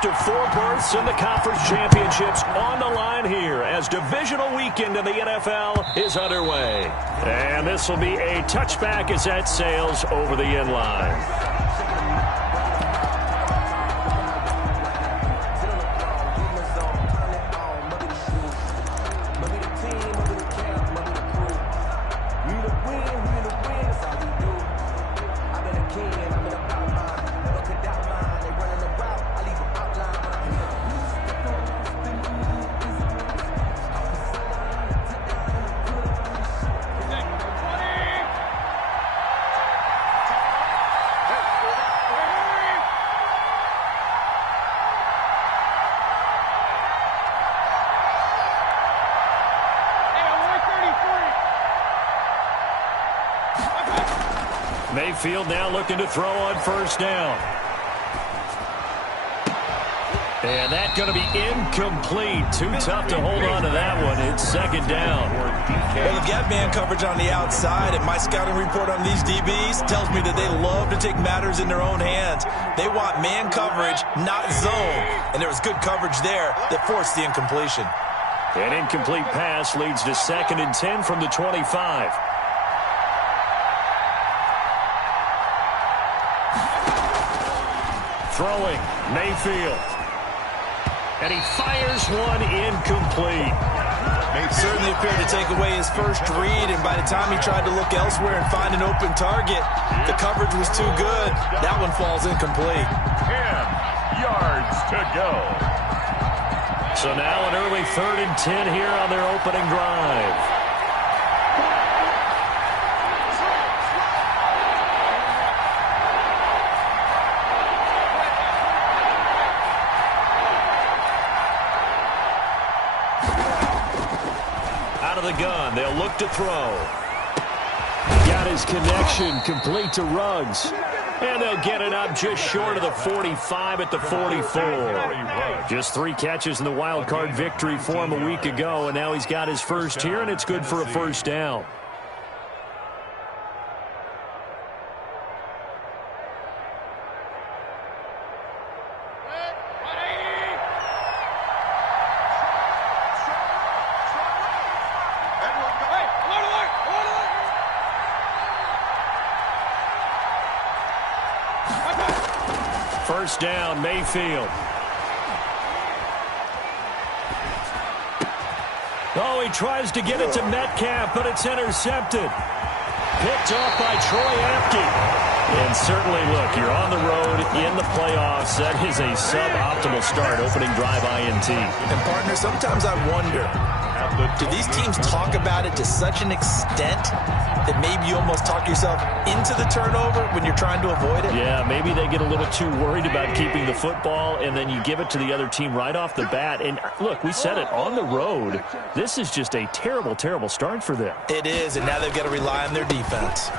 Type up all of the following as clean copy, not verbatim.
first of 4 berths in the conference championships on the line here as divisional weekend in the NFL is underway. And this will be a touchback as that sails over the end line. Mayfield now looking to throw on first down. And that's going to be incomplete. Too tough to hold on to that one. It's second down. Well, they've got man coverage on the outside, and my scouting report on these DBs tells me that they love to take matters in their own hands. They want man coverage, not zone. And there was good coverage there that forced the incompletion. An incomplete pass leads to 2nd and 10 from the 25. Throwing, Mayfield. And he fires one incomplete. Certainly appeared to take away his first read, and by the time he tried to look elsewhere and find an open target, the coverage was too good. That one falls incomplete. 10 yards to go. So now an early 3rd and 10 here on their opening drive. The gun. They'll look to throw. Got his connection complete to Ruggs. And they'll get it up just short of the 45 at the 44. Just 3 catches in the wild card victory for him a week ago, and now he's got his first here, and it's good for a first down. First down, Mayfield. Oh, he tries to get it to Metcalf, but it's intercepted. Picked off by Troy Apke. And certainly, look, you're on the road in the playoffs. That is a suboptimal start, opening drive INT. And, partner, sometimes I wonder, do these teams talk about it to such an extent that maybe you almost talk yourself into the turnover when you're trying to avoid it? Yeah, maybe they get a little too worried about keeping the football, and then you give it to the other team right off the bat. And, look, we said it, on the road, this is just a terrible, terrible start for them. It is, and now they've got to rely on their defense.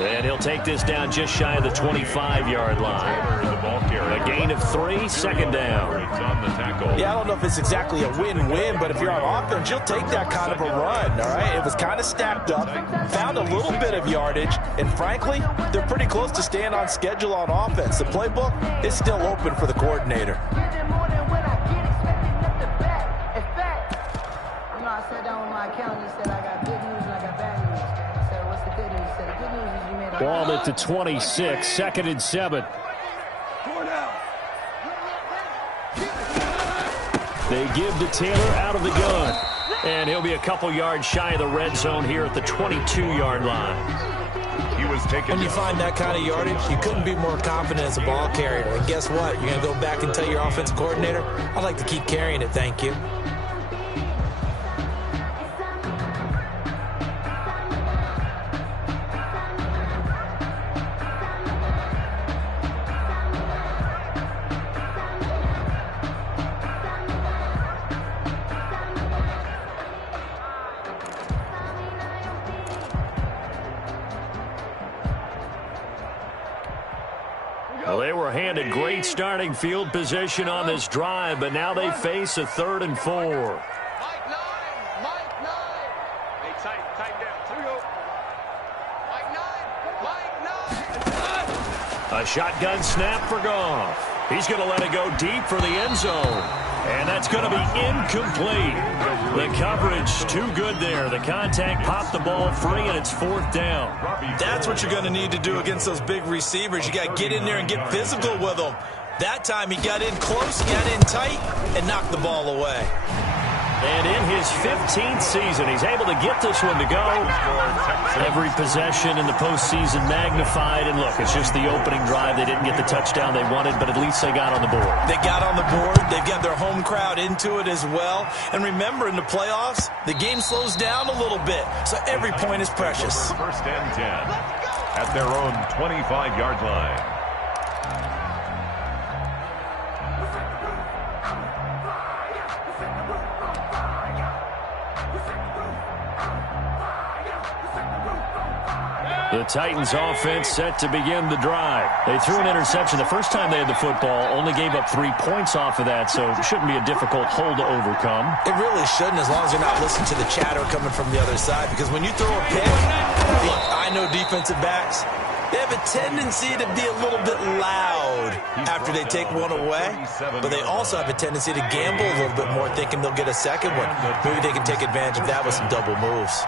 And he'll take this down just shy of the 25-yard line. A gain of 3, 2nd down. Yeah, I don't know if it's exactly a win-win, but if you're on offense, you'll take that kind of a run, all right? It was kind of stacked up, found a little bit of yardage, and frankly, they're pretty close to staying on schedule on offense. The playbook is still open for the coordinator. I sat down with my accountant, he said, I got good news and I got bad news. I said, what's the good news? He said, the good news is you made a... Ball at the 26, 2nd and 7. They give to Taylor out of the gun. And he'll be a couple yards shy of the red zone here at the 22-yard line. He was taken. When you find that kind of yardage, you couldn't be more confident as a ball carrier. And guess what? You're going to go back and tell your offensive coordinator, I'd like to keep carrying it, thank you. Well, they were handed great starting field position on this drive, but now they face a 3rd and 4. Mike 9. Hey, tight down. Here we go. Mike 9. A shotgun snap for Goff. He's going to let it go deep for the end zone. And that's going to be incomplete. The coverage too good there. The contact popped the ball free, and it's 4th down. That's what you're going to need to do against those big receivers. You got to get in there and get physical with them. That time he got in close, he got in tight, and knocked the ball away. And in his 15th season, he's able to get this one to go. Every possession in the postseason magnified. And look, it's just the opening drive. They didn't get the touchdown they wanted, but at least they got on the board. They got on the board. They've got their home crowd into it as well. And remember, in the playoffs, the game slows down a little bit, so every point is precious. 1st and 10 at their own 25-yard line. The Titans offense set to begin the drive. They threw an interception the first time they had the football, only gave up 3 points off of that, so it shouldn't be a difficult hole to overcome. It really shouldn't, as long as you're not listening to the chatter coming from the other side, because when you throw a pick, look, I know defensive backs, they have a tendency to be a little bit loud after they take one away, but they also have a tendency to gamble a little bit more, thinking they'll get a second one. Maybe they can take advantage of that with some double moves.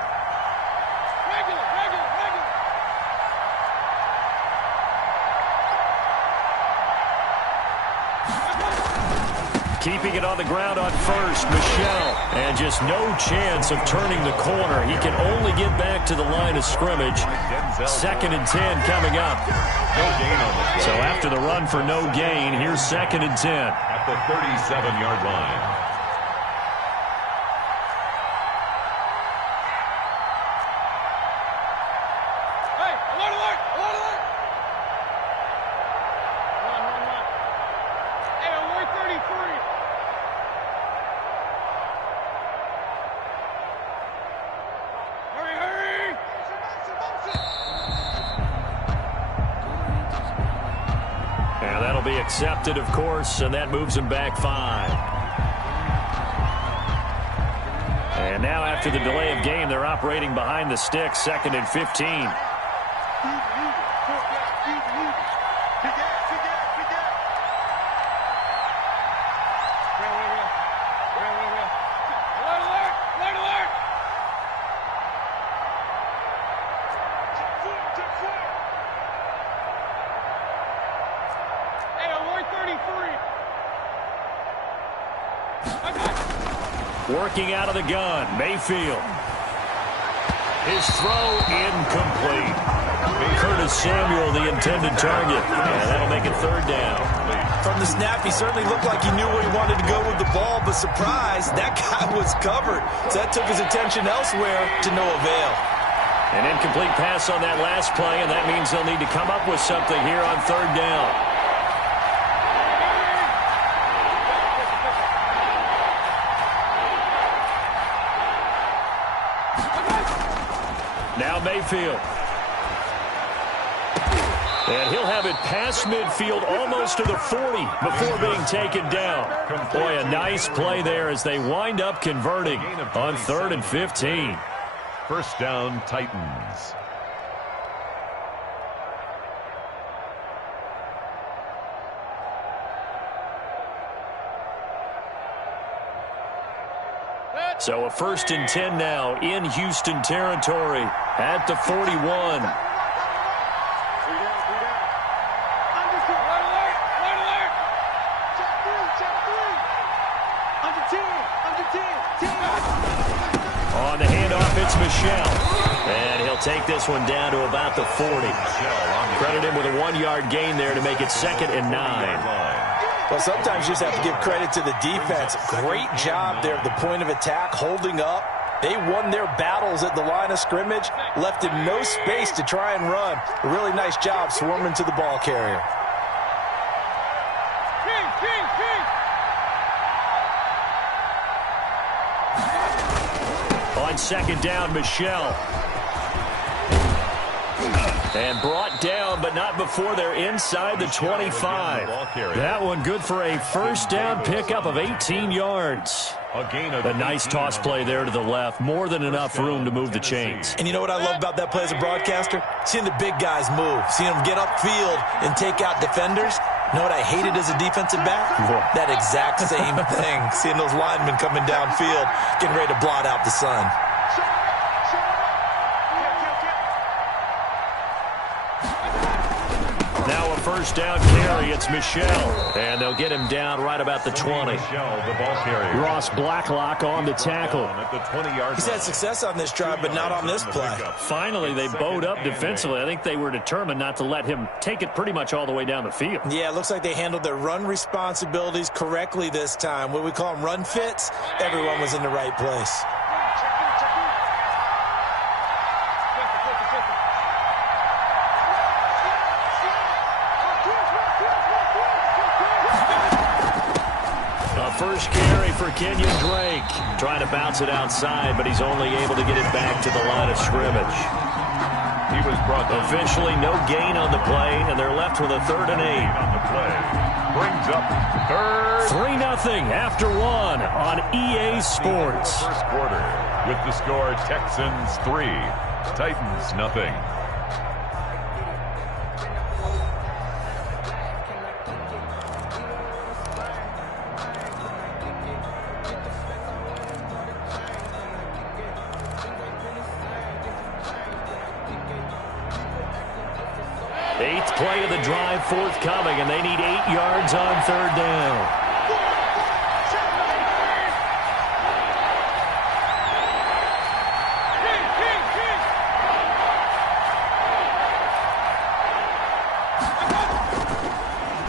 Keeping it on the ground on first, Michel. And just no chance of turning the corner. He can only get back to the line of scrimmage. 2nd and 10 coming up. No gain on the play. So after the run for no gain, here's 2nd and 10. At the 37-yard line. Accepted, of course, and that moves him back 5. And now after the delay of game, they're operating behind the sticks, 2nd and 15. Working out of the gun, Mayfield. His throw incomplete. Curtis Samuel, the intended target. And that'll make it 3rd down. From the snap, he certainly looked like he knew where he wanted to go with the ball, but surprise, that guy was covered. So that took his attention elsewhere to no avail. An incomplete pass on that last play, and that means they'll need to come up with something here on 3rd down. Now Mayfield. And he'll have it past midfield almost to the 40 before being taken down. Boy, a nice play there as they wind up converting on 3rd and 15. 1st down, Titans. So a 1st and 10 now in Houston territory at the 41. On the handoff, it's Michel. And he'll take this one down to about the 40. Credit him with a 1-yard gain there to make it 2nd and 9. Well, sometimes you just have to give credit to the defense. Great job there at the point of attack, holding up. They won their battles at the line of scrimmage, left him no space to try and run. A really nice job swarming to the ball carrier. On 2nd down, Michel. And brought down, but not before they're inside the 25. That one good for a 1st down pickup of 18 yards. A nice toss play there to the left. More than enough room to move the chains. And you know what I love about that play as a broadcaster? Seeing the big guys move. Seeing them get upfield and take out defenders. You know what I hated as a defensive back? That exact same thing. Seeing those linemen coming downfield, getting ready to blot out the sun. Now a first down carry. It's Michel. And they'll get him down right about the 20. Michel, the ball carrier. Ross Blacklock on the tackle. At the 20-yard He's had success on this drive, but not on this play. Finally, they bowed up defensively. I think they were determined not to let him take it pretty much all the way down the field. Yeah, it looks like they handled their run responsibilities correctly this time. What we call them run fits, everyone was in the right place. First carry for Kenyon Drake. Trying to bounce it outside, but he's only able to get it back to the line of scrimmage. He was brought down. Officially no gain on the play, and they're left with a 3rd and 8. On the play. Brings up 3rd. 3-0 after 1 on EA Sports. First quarter with the score Texans 3, Titans nothing. Eighth play of the drive forthcoming, and they need 8 yards on 3rd down.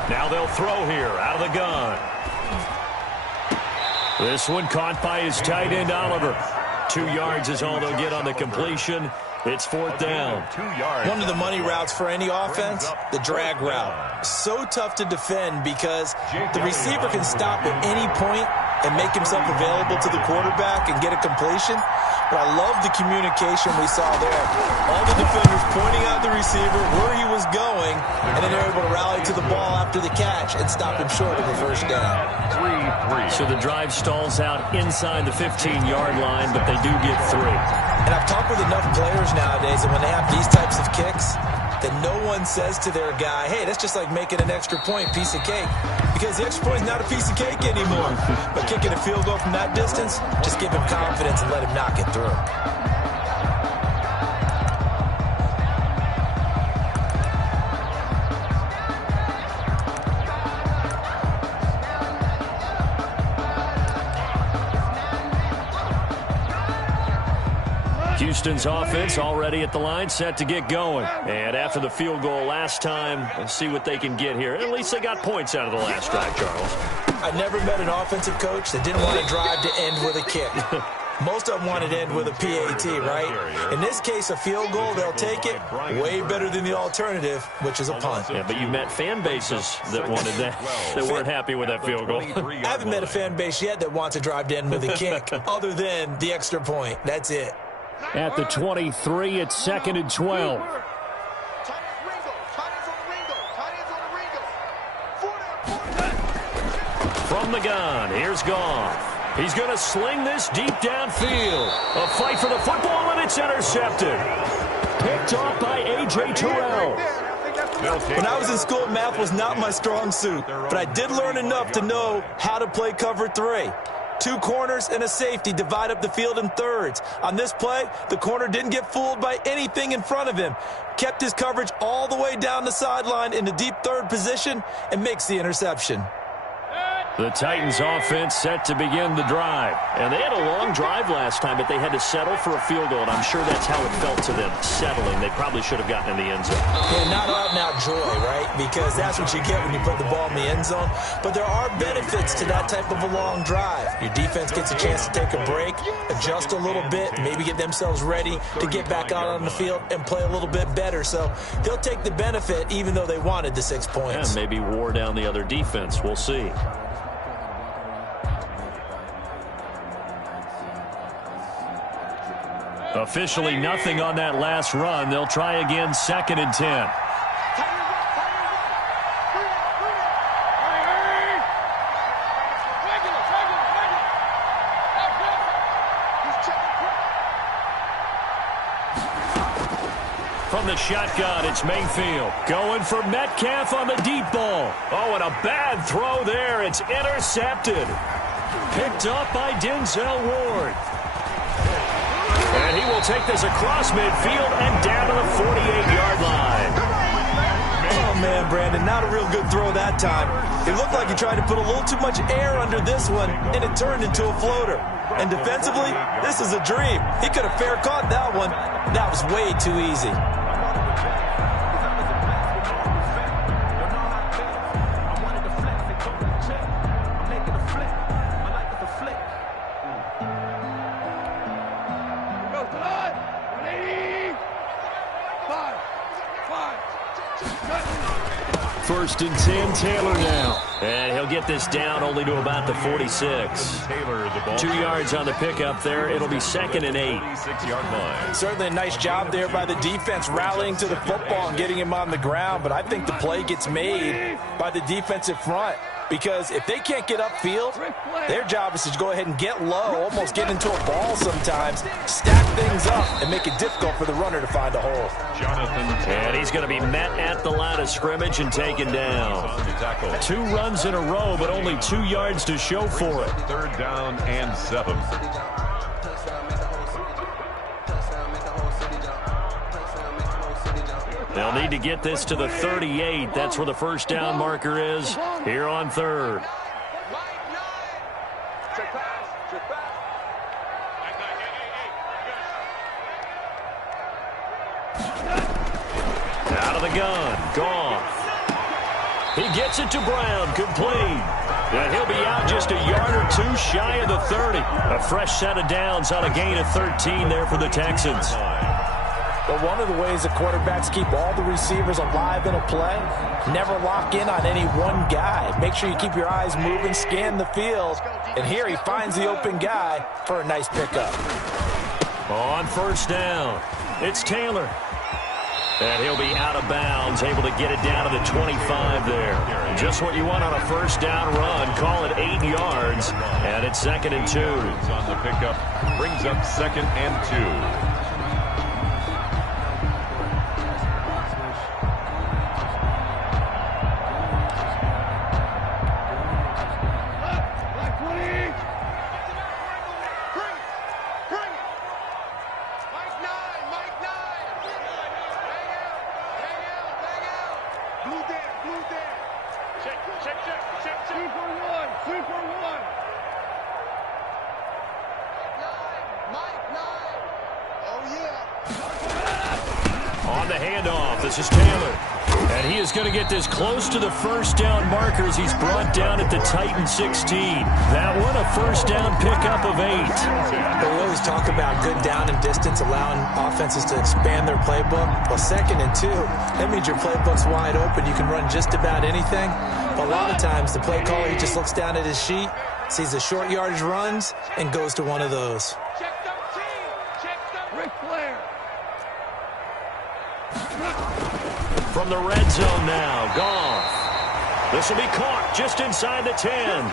Now they'll throw here out of the gun. This one caught by his tight end, Oliver. 2 yards is all they'll get on the completion. It's 4th down. 2 yards. One of the money routes for any offense, the drag route. So tough to defend because the receiver can stop at any point and make himself available to the quarterback and get a completion. But I love the communication we saw there. All the defenders pointing out the receiver, where he was going, and then they're able to rally to the ball after the catch and stop him short of the first down. 3-3. So the drive stalls out inside the 15-yard line, but they do get 3. And I've talked with enough players nowadays that when they have these types of kicks, that no one says to their guy, hey, that's just like making an extra point, piece of cake. Because the extra point is not a piece of cake anymore. But kicking a field goal from that distance, just give him confidence and let him knock it through. Houston's offense already at the line, set to get going. And after the field goal last time, let's see what they can get here. At least they got points out of the last drive, Charles. I never met an offensive coach that didn't want to drive to end with a kick. Most of them wanted to end with a PAT, right? In this case, a field goal, they'll take it. Way better than the alternative, which is a punt. Yeah, but you met fan bases that wanted that, that weren't happy with that field goal. I haven't met a fan base yet that wants to drive to end with a kick, other than the extra point. That's it. At the 23, it's 2nd and 12. From the gun, here's Goff. He's going to sling this deep downfield. A fight for the football, and it's intercepted. Picked off by A.J. Terrell. When I was in school, math was not my strong suit, but I did learn enough to know how to play cover 3. 2 corners and a safety divide up the field in thirds. On this play, the corner didn't get fooled by anything in front of him. Kept his coverage all the way down the sideline in the deep third position and makes the interception. The Titans offense set to begin the drive. And they had a long drive last time, but they had to settle for a field goal, and I'm sure that's how it felt to them, settling. They probably should have gotten in the end zone. Yeah, not out-and-out joy, right? Because that's what you get when you put the ball in the end zone. But there are benefits to that type of a long drive. Your defense gets a chance to take a break, adjust a little bit, maybe get themselves ready to get back out on the field and play a little bit better. So they'll take the benefit even though they wanted the 6 points. Yeah, maybe wore down the other defense. We'll see. Officially nothing on that last run. They'll try again, 2nd and 10. from the shotgun, it's Mayfield. Going for Metcalf on the deep ball. Oh, and a bad throw there. It's intercepted. Picked up by Denzel Ward. And he will take this across midfield and down to the 48-yard line. Oh, man, Brandon, not a real good throw that time. It looked like he tried to put a little too much air under this one, and it turned into a floater. And defensively, this is a dream. He could have fair caught that one. That was way too easy. First and 10, Taylor now. And he'll get this down only to about the 46. Taylor, the ball. 2 yards on the pickup there. It'll be 2nd and 8. 6-yard line. Certainly a nice job there by the defense rallying to the football and getting him on the ground, but I think the play gets made by the defensive front. Because if they can't get upfield, their job is to go ahead and get low, almost get into a ball sometimes, stack things up, and make it difficult for the runner to find a hole. And he's going to be met at the line of scrimmage and taken down. 2 runs in a row, but only 2 yards to show for it. 3rd down and 7. They'll need to get this to the 38. That's where the first down marker is here on 3rd. Out of the gun. Gone. He gets it to Brown. Complete. And he'll be out just a yard or 2 shy of the 30. A fresh set of downs on a gain of 13 there for the Texans. But one of the ways that quarterbacks keep all the receivers alive in a play, never lock in on any one guy. Make sure you keep your eyes moving, scan the field. And here he finds the open guy for a nice pickup. On first down, it's Taylor. And he'll be out of bounds, able to get it down to the 25 there. Just what you want on a first down run. Call it 8 yards, and it's 2nd and 2. On the pickup, brings up 2nd and 2. On the handoff, this is Taylor. And he is going to get this close to the first down markers. He's brought down at the Titan 16. That one, a first down pickup of 8. We always talk about good down and distance, allowing offenses to expand their playbook. Well, 2nd and 2, that means your playbook's wide open. You can run just about anything. But a lot of times, the play caller, he just looks down at his sheet, sees the short yardage runs, and goes to one of those. From the red zone now, Goff. This will be caught just inside the 10.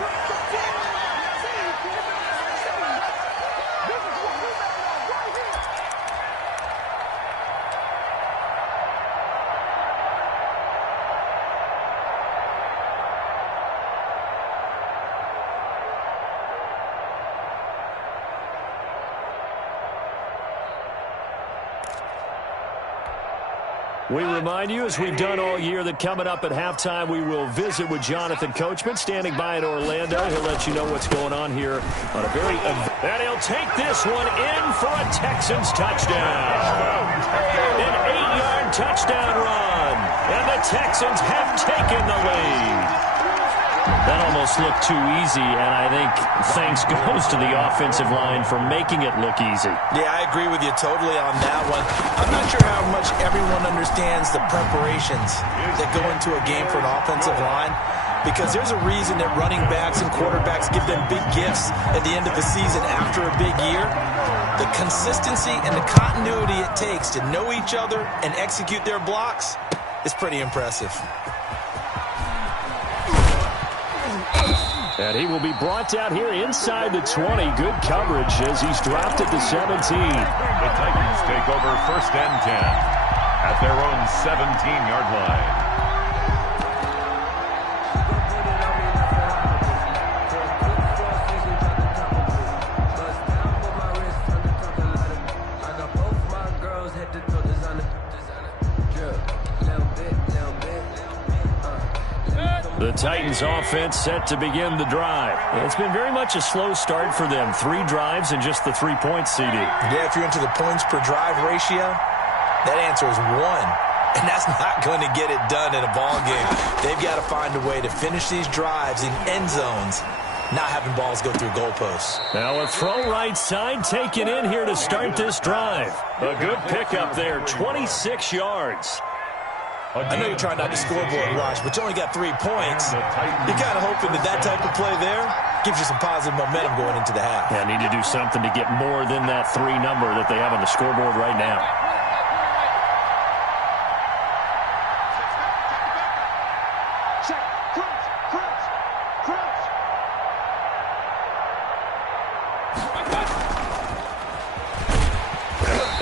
We remind you, as we've done all year, that coming up at halftime, we will visit with Jonathan Coachman, standing by in Orlando. He'll let you know what's going on here on a very... And he'll take this one in for a Texans touchdown. An 8-yard touchdown run. And the Texans have taken the lead. That almost looked too easy, and I think thanks goes to the offensive line for making it look easy. Yeah, I agree with you totally on that one. I'm not sure how much everyone understands the preparations that go into a game for an offensive line, because there's a reason that running backs and quarterbacks give them big gifts at the end of the season after a big year. The consistency and the continuity it takes to know each other and execute their blocks is pretty impressive. And he will be brought down here inside the 20. Good coverage as he's dropped at the 17. The Titans take over 1st and 10. at their own 17-yard line. The Titans offense set to begin the drive. It's been very much a slow start for them. 3 drives and just the 3 points, CD. Yeah, if you're into the points per drive ratio, that answer is 1. And that's not going to get it done in a ball game. They've got to find a way to finish these drives in end zones, not having balls go through goalposts. Now a throw right side taken in here to start this drive. A good pickup there, 26 yards. I know you're trying not to scoreboard watch, but you only got 3 points. You're kind of hoping that type of play there gives you some positive momentum going into the half. Yeah, need to do something to get more than that 3 number that they have on the scoreboard right now.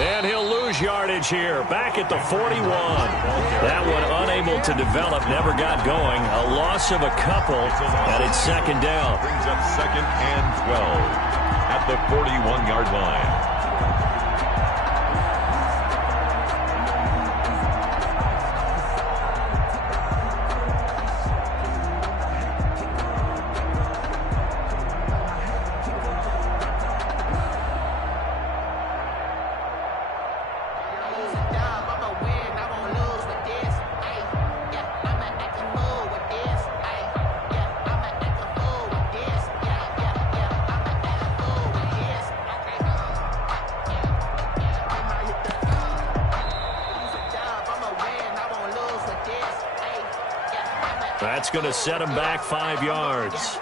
And he'll lose yardage here, back at the 41. That one unable to develop, never got going. A loss of a couple, and it's second down. Brings up 2nd and 12 at the 41-yard line. That's going to set him back 5 yards.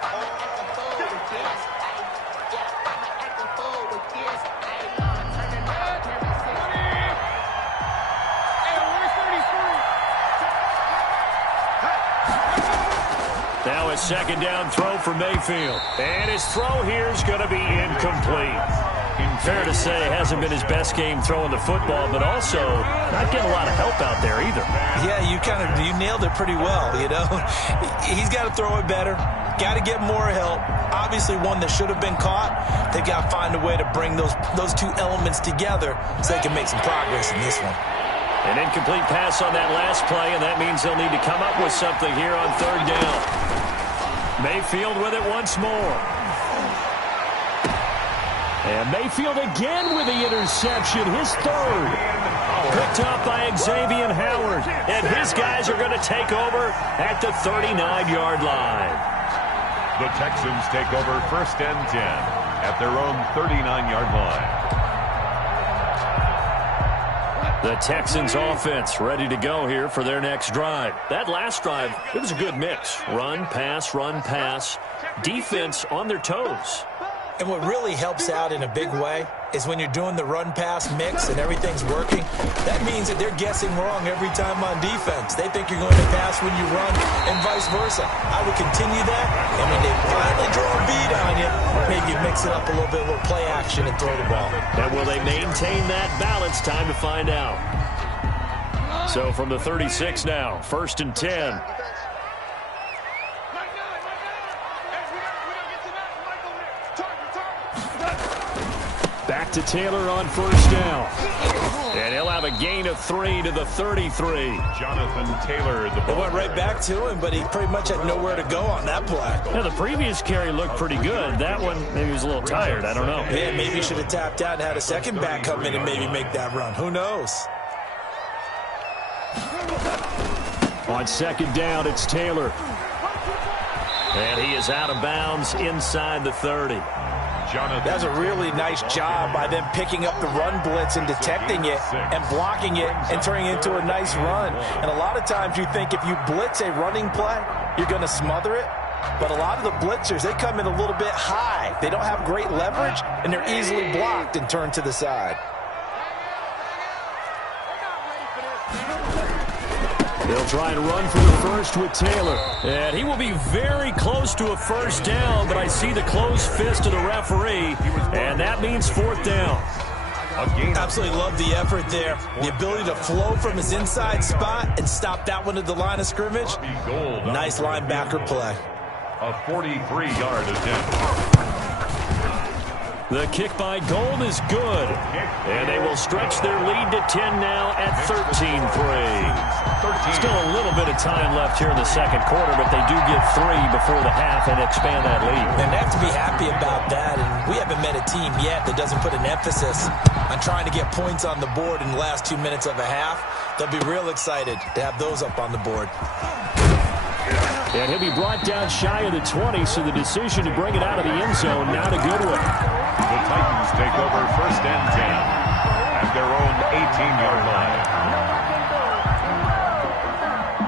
Now a second down throw for Mayfield. And his throw here is going to be incomplete. Fair to say, hasn't been his best game throwing the football, but also not getting a lot of help out there either. Yeah, you nailed it pretty well, you know. He's got to throw it better. Got to get more help. Obviously one that should have been caught. They've got to find a way to bring those 2 elements together so they can make some progress in this one. An incomplete pass on that last play, and that means they'll need to come up with something here on 3rd down. Mayfield with it once more. And Mayfield again with the interception, his 3rd. Picked up by Xavier Howard. And his guys are going to take over at the 39-yard line. The Texans take over 1st and 10 at their own 39-yard line. The Texans offense ready to go here for their next drive. That last drive, it was a good mix. Run, pass, defense on their toes. And what really helps out in a big way is when you're doing the run-pass mix and everything's working, that means that they're guessing wrong every time on defense. They think you're going to pass when you run and vice versa. I would continue that, and when they finally draw a bead on you, maybe you mix it up a little bit, a little play action and throw the ball. And will they maintain that balance? Time to find out. So from the 36 now, 1st and 10. Back to Taylor on 1st down. And he'll have a gain of 3 to the 33. Jonathan Taylor, the ball. It went right back to him, but he pretty much had nowhere to go on that play. Yeah, the previous carry looked pretty good. That one, maybe he was a little tired. I don't know. Yeah, maybe he should have tapped out and had a second back come in and maybe make that run. Who knows? On 2nd down, it's Taylor. And he is out of bounds inside the 30. That's a really nice job by them picking up the run blitz and detecting it and blocking it and turning it into a nice run. And a lot of times you think if you blitz a running play, you're going to smother it. But a lot of the blitzers, they come in a little bit high. They don't have great leverage, and they're easily blocked and turned to the side. They'll try and run for the first with Taylor. And he will be very close to a 1st down, but I see the closed fist of the referee, and that means 4th down. Absolutely love the effort there. The ability to flow from his inside spot and stop that one at the line of scrimmage. Nice linebacker play. A 43-yard attempt. The kick by Gold is good. And they will stretch their lead to 10 now at 13-3. Still a little bit of time left here in the second quarter, but they do get 3 before the half and expand that lead. And they have to be happy about that. And we haven't met a team yet that doesn't put an emphasis on trying to get points on the board in the last 2 minutes of a half. They'll be real excited to have those up on the board. And he'll be brought down shy of the 20, so the decision to bring it out of the end zone, not a good one. The Titans take over first and 10 at their own 18-yard line.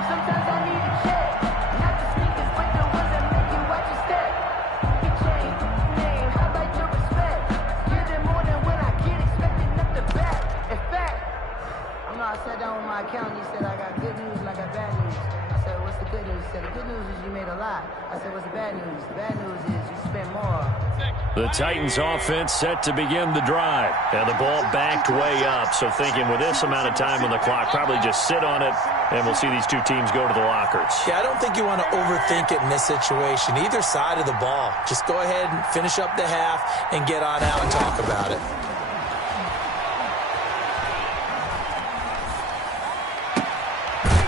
Sometimes I need a check. Not to speak is but the ones that make you watch your step. You change name, how about your respect? Give them more than when I get expecting up the back. In fact, I sat down with my accountant. He said I got good news and I got bad news. I said, what's the good news? He said, the good news is you made a lot. I said, what's the bad news? The bad news is you spent more. The Titans offense set to begin the drive. And the ball backed way up. So thinking with this amount of time on the clock, probably just sit on it, and we'll see these two teams go to the lockers. Yeah, I don't think you want to overthink it in this situation. Either side of the ball. Just go ahead and finish up the half and get on out and talk about it.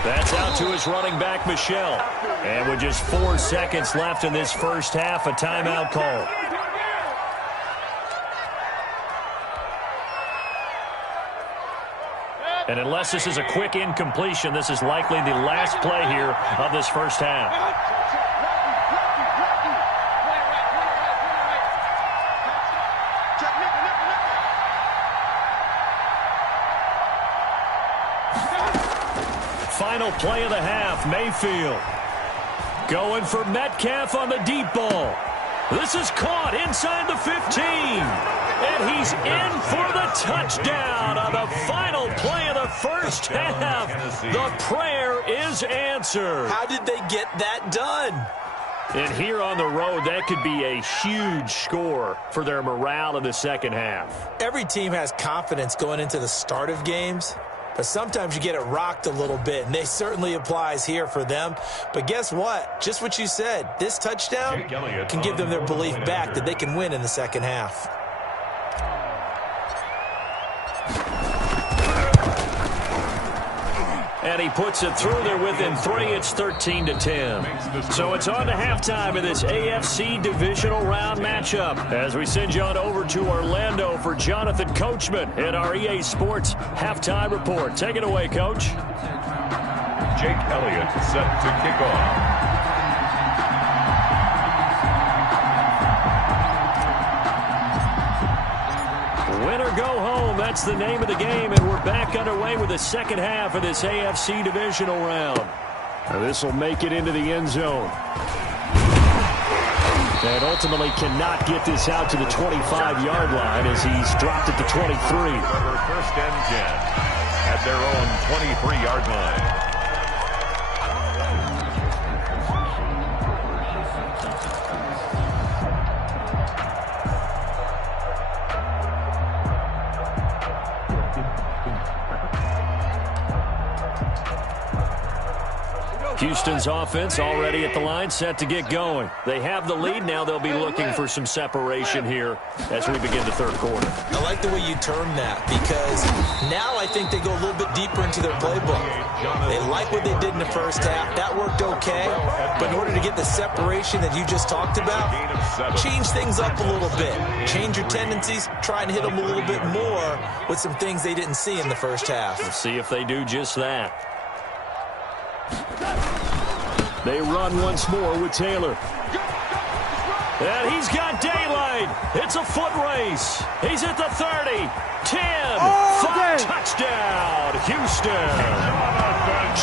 That's out to his running back, Michelle. And with just 4 seconds left in this first half, a timeout call. And unless this is a quick incompletion, this is likely the last play here of this first half. Final play of the half, Mayfield. Going for Metcalf on the deep ball. This is caught inside the 15. And he's in for the touchdown on the final play of the first half. The prayer is answered. How did they get that done? And here on the road, that could be a huge score for their morale in the second half. Every team has confidence going into the start of games, but sometimes you get it rocked a little bit, and they certainly applies here for them. But guess what? Just what you said. This touchdown can give them their belief back that they can win in the second half. And he puts it through there within 3. It's 13-10. So it's on to halftime in this AFC divisional round matchup as we send you on over to Orlando for Jonathan Coachman in our EA Sports halftime report. Take it away, Coach. Jake Elliott set to kick off. Win or go home, that's the name of the game, and we're back underway with the second half of this AFC divisional round. This will make it into the end zone. And ultimately cannot get this out to the 25-yard line as he's dropped at the 23. First and 10 at their own 23-yard line. Houston's offense already at the line, set to get going. They have the lead. Now they'll be looking for some separation here as we begin the third quarter. I like the way you term that because now I think they go a little bit deeper into their playbook. They like what they did in the first half. That worked okay. But in order to get the separation that you just talked about, change things up a little bit. Change your tendencies. Try and hit them a little bit more with some things they didn't see in the first half. We'll see if they do just that. They run once more with Taylor. And he's got daylight. It's a foot race. He's at the 30, 10, 5, touchdown, Houston.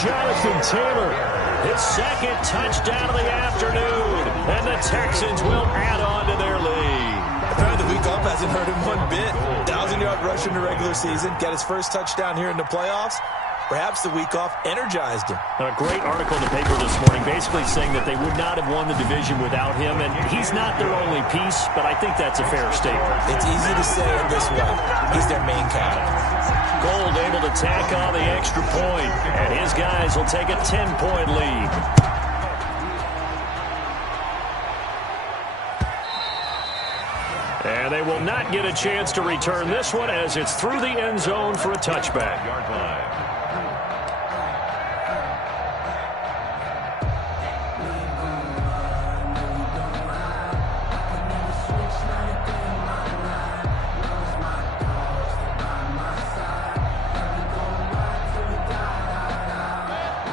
Jonathan Taylor, his second touchdown of the afternoon. And the Texans will add on to their lead. Apparently the week off hasn't hurt him one bit. 1,000-yard rush in the regular season. Got his first touchdown here in the playoffs. Perhaps the week off energized him. A great article in the paper this morning basically saying that they would not have won the division without him, and he's not their only piece, but I think that's a fair statement. It's easy to say it this way. He's their main guy. Gold able to tack on the extra point, and his guys will take a 10-point lead. And they will not get a chance to return this one as it's through the end zone for a touchback. Yard line.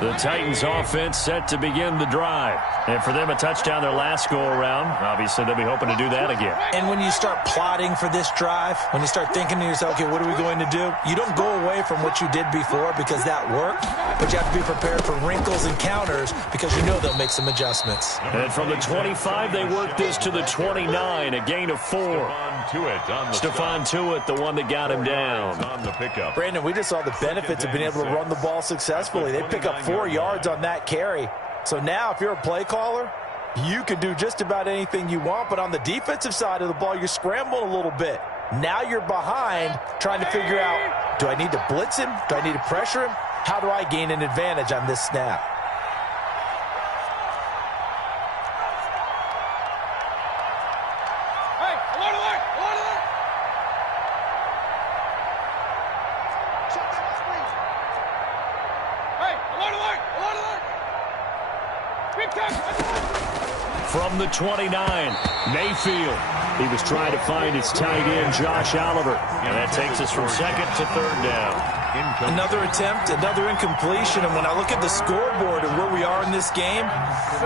The Titans offense set to begin the drive. And for them, a touchdown their last go-around. Obviously, they'll be hoping to do that again. And when you start plotting for this drive, when you start thinking to yourself, okay, what are we going to do? You don't go away from what you did before because that worked, but you have to be prepared for wrinkles and counters because you know they'll make some adjustments. And from the 25, they work this to the 29, a gain of 4. Stephon Tuitt, the one that got him down. On the pickup. Brandon, we just saw the benefits of being able to run the ball successfully. They pick up 4 yards on that carry. So now if you're a play caller, you can do just about anything you want, but on the defensive side of the ball, you're scrambling a little bit. Now you're behind trying to figure out, do I need to blitz him? Do I need to pressure him? How do I gain an advantage on this snap? From the 29, Mayfield. He was trying to find his tight end, Josh Oliver. And that takes us from second to third down. Another attempt, another incompletion. And when I look at the scoreboard and where we are in this game,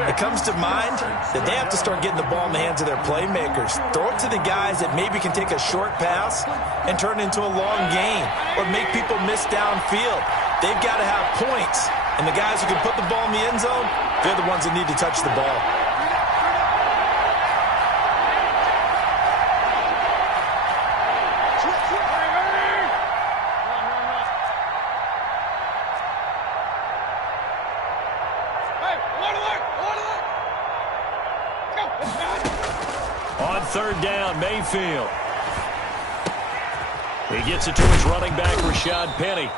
it comes to mind that they have to start getting the ball in the hands of their playmakers. Throw it to the guys that maybe can take a short pass and turn it into a long gain or make people miss downfield. They've got to have points. And the guys who can put the ball in the end zone, they're the ones that need to touch the ball. On third down, Mayfield. He gets it to his running back, Rashad Penny.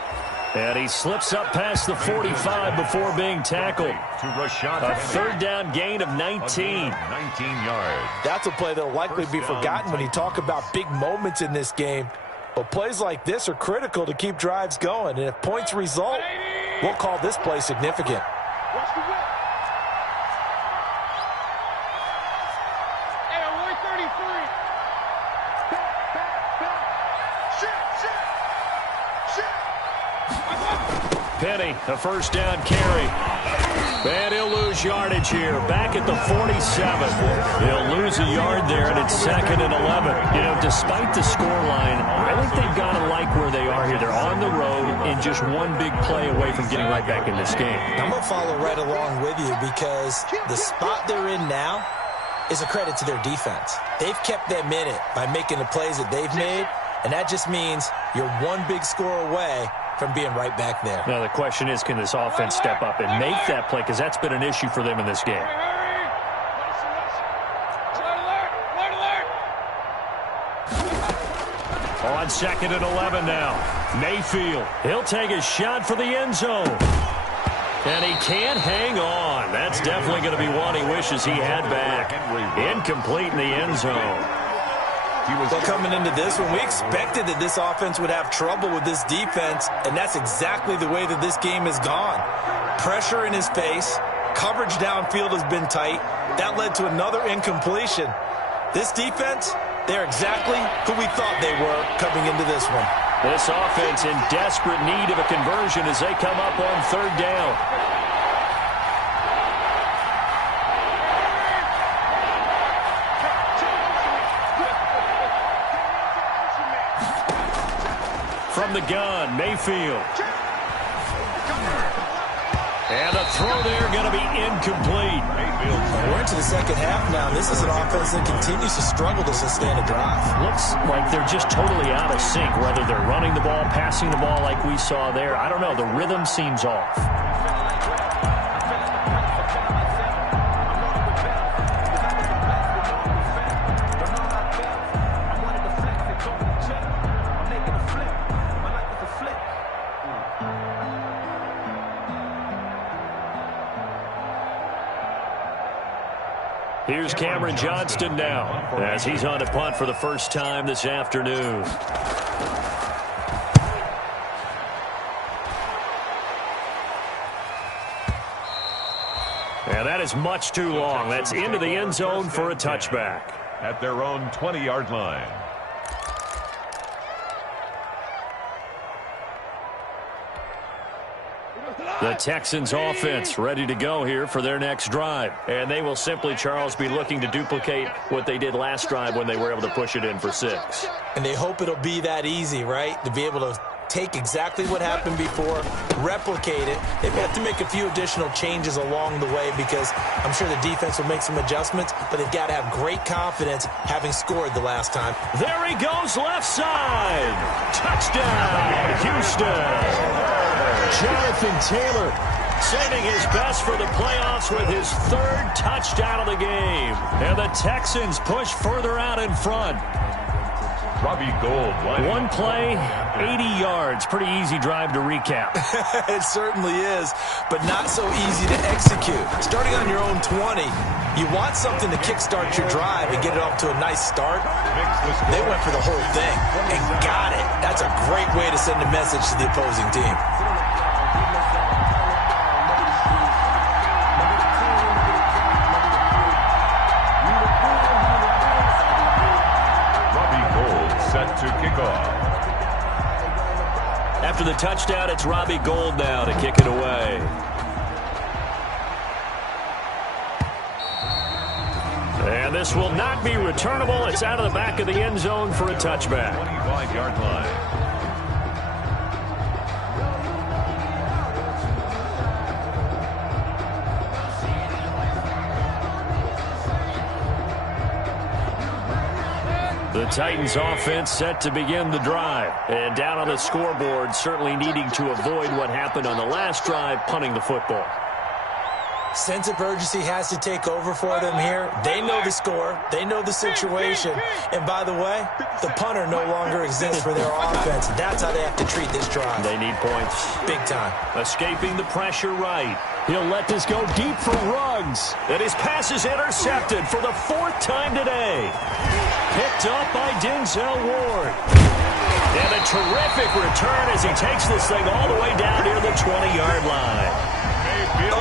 And he slips up past the 45 before being tackled. To Rashad A Penny. third down gain of 19. 19 yards. That's a play that'll likely be forgotten when you talk about big moments in this game. But plays like this are critical to keep drives going. And if points result, we'll call this play significant. Watch the whip. Hey, on 133. Back. Shit. Penny, a first down carry. And he'll lose yardage here. Back at the 47. He'll lose a yard there, and it's second and 11. You know, despite the scoreline, I think they've got to like where they are here. They're on the road and just one big play away from getting right back in this game. I'm going to follow right along with you because the spot they're in now is a credit to their defense. They've kept them in it by making the plays that they've made, and that just means you're one big score away from being right back there. Now, the question is, can this offense step up and make that play? Because that's been an issue for them in this game. On second and 11 now. Mayfield, he'll take a shot for the end zone. And he can't hang on. That's definitely going to be one he wishes he had back. Incomplete in the end zone. Well, coming into this one, we expected that this offense would have trouble with this defense, and that's exactly the way that this game has gone. Pressure in his face, coverage downfield has been tight. That led to another incompletion. This defense, they're exactly who we thought they were coming into this one. This offense in desperate need of a conversion as they come up on third down. From the gun, Mayfield. And the throw there going to be incomplete. We're into the second half now. This is an offense that continues to struggle to sustain a drive. Looks like they're just totally out of sync, whether they're running the ball, passing the ball like we saw there. I don't know. The rhythm seems off. Here's Cameron Johnston now as he's on to punt for the first time this afternoon. And that is much too long. That's into the end zone for a touchback. At their own 20-yard line. The Texans offense ready to go here for their next drive. And they will simply, Charles, be looking to duplicate what they did last drive when they were able to push it in for 6. And they hope it'll be that easy, right? To be able to take exactly what happened before, replicate it. They've got to make a few additional changes along the way because I'm sure the defense will make some adjustments, but they've got to have great confidence having scored the last time. There he goes, left side. Touchdown, Houston. Jonathan Taylor saving his best for the playoffs with his 3rd touchdown of the game. And the Texans push further out in front. Robbie Gould. One play, 80 yards. Pretty easy drive to recap. It certainly is, but not so easy to execute. Starting on your own 20, you want something to kickstart your drive and get it off to a nice start. They went for the whole thing and got it. That's a great way to send a message to the opposing team. To kick off. After the touchdown, it's Robbie Gould now to kick it away. And this will not be returnable. It's out of the back of the end zone for a touchback. 25-yard line. The Titans offense set to begin the drive. And down on the scoreboard, certainly needing to avoid what happened on the last drive, punting the football. Sense of urgency has to take over for them here. They know the score. They know the situation. And by the way, the punter no longer exists for their offense. That's how they have to treat this drive. They need points. Big time. Escaping the pressure right. He'll let this go deep for Ruggs. And his pass is intercepted for the 4th time today. Picked up by Denzel Ward. And a terrific return as he takes this thing all the way down near the 20-yard line.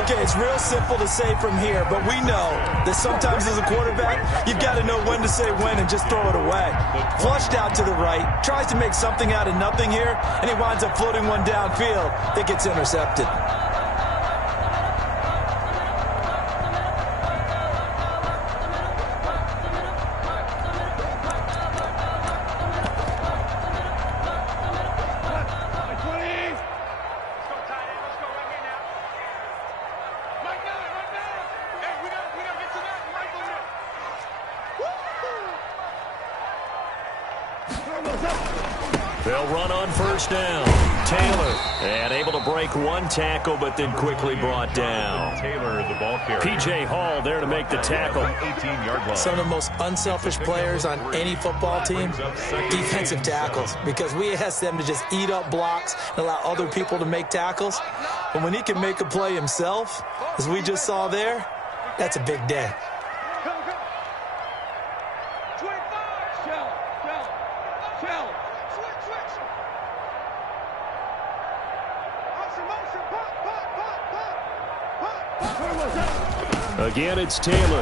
Okay, it's real simple to say from here, but we know that sometimes as a quarterback, you've got to know when to say when and just throw it away. Flushed out to the right, tries to make something out of nothing here, and he winds up floating one downfield that gets intercepted. They'll run on first down. Taylor, and able to break one tackle, but then quickly brought down. Taylor, the ball carrier. P.J. Hall there to make the tackle. 18-yard line. Some of the most unselfish players on any football team, defensive tackles, because we ask them to just eat up blocks and allow other people to make tackles. But when he can make a play himself, as we just saw there, that's a big day. Again, it's Taylor.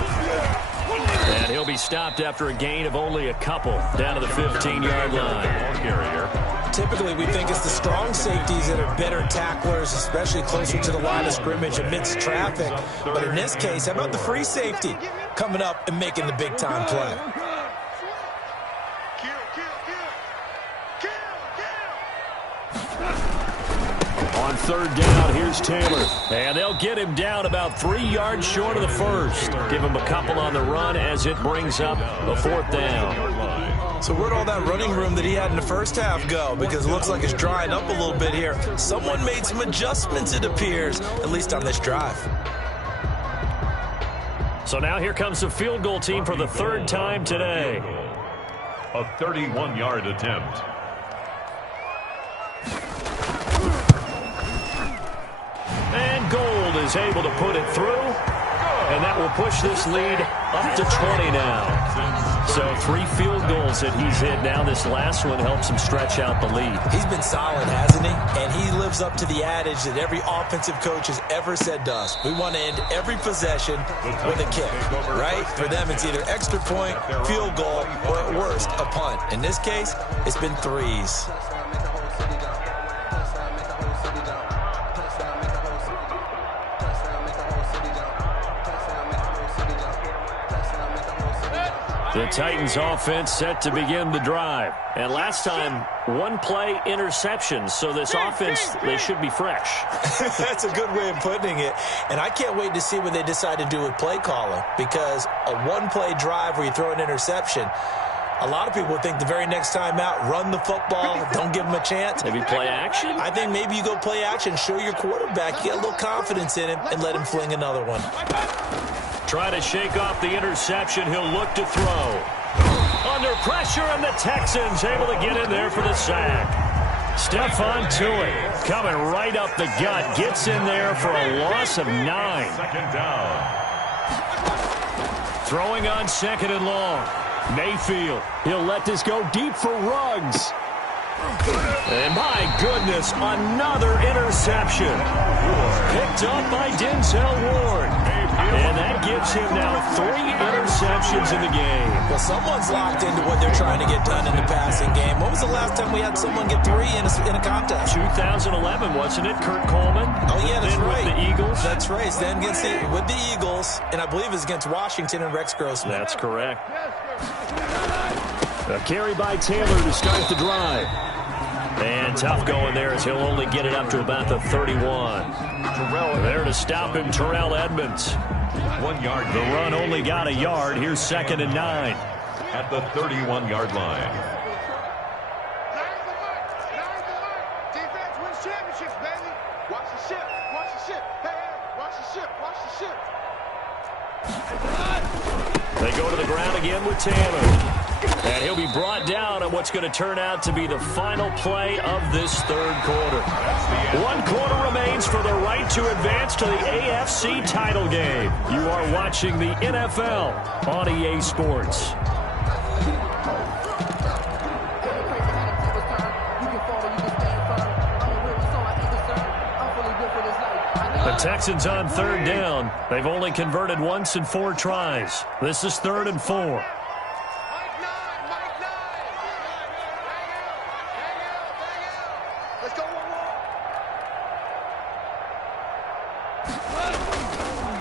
And he'll be stopped after a gain of only a couple down to the 15-yard line. Typically, we think it's the strong safeties that are better tacklers, especially closer to the line of scrimmage amidst traffic. But in this case, how about the free safety coming up and making the big-time play? On third down. Here's Taylor. And they'll get him down about 3 yards short of the first. Give him a couple on the run as it brings up a fourth down. So where'd all that running room that he had in the first half go? Because it looks like it's drying up a little bit here. Someone made some adjustments, it appears, at least on this drive. So now here comes the field goal team for the third time today. A 31-yard attempt. And Gold is able to put it through. And that will push this lead up to 20 now. So 3 field goals that he's hit now. This last one helps him stretch out the lead. He's been solid, hasn't he? And he lives up to the adage that every offensive coach has ever said to us. We want to end every possession with a kick, right? For them, it's either extra point, field goal, or at worst, a punt. In this case, it's been 3s. The Titans offense set to begin the drive. And last time, 1-play interception. So this offense, they should be fresh. That's a good way of putting it. And I can't wait to see what they decide to do with play calling. Because a 1-play drive where you throw an interception, a lot of people think the very next time out, run the football, don't give them a chance. Maybe play action? I think maybe you go play action, show your quarterback, you get a little confidence in him, and let him fling another one. Try to shake off the interception. He'll look to throw. Under pressure, and the Texans able to get in there for the sack. Stephon Tuitt coming right up the gut. Gets in there for a loss of 9. Second down. Throwing on 2nd and long. Mayfield. He'll let this go deep for Ruggs. And my goodness, another interception. Picked up by Denzel Ward. And that gives him now 3 interceptions in the game. Well, someone's locked into what they're trying to get done in the passing game. When was the last time we had someone get 3 in a contest? 2011, wasn't it? Kurt Coleman. Oh, yeah, that's then right. With the Eagles. That's right. Then with the Eagles, and I believe it's against Washington and Rex Grossman. That's correct. A carry by Taylor to start the drive. And tough going there as he'll only get it up to about the 31. There to stop him, Terrell Edmonds. 1 yard. The run only got a yard. Here's 2nd and 9. At the 31-yard line. Defense wins championships, baby. Watch the ship. Watch the ship. Hey, watch the ship. Watch the ship. They go to the ground again with Taylor. And he'll be brought down on what's going to turn out to be the final play of this third quarter. 1 quarter remains for the right to advance to the AFC title game. You are watching the NFL on EA Sports. The Texans on 3rd down. They've only converted once in 4 tries. This is 3rd and 4.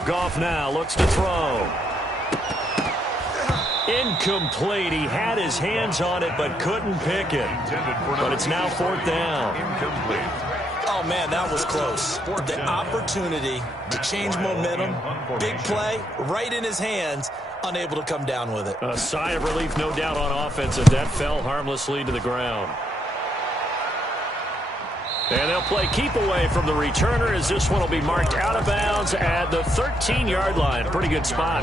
Goff now looks to throw. Incomplete. He had his hands on it but couldn't pick it. But it's now 4th down. Incomplete. Oh, man, that was close. The opportunity to change momentum, big play, right in his hands, unable to come down with it. A sigh of relief, no doubt, on offense as that fell harmlessly to the ground. And they'll play keep away from the returner as this one will be marked out of bounds at the 13-yard line. Pretty good spot.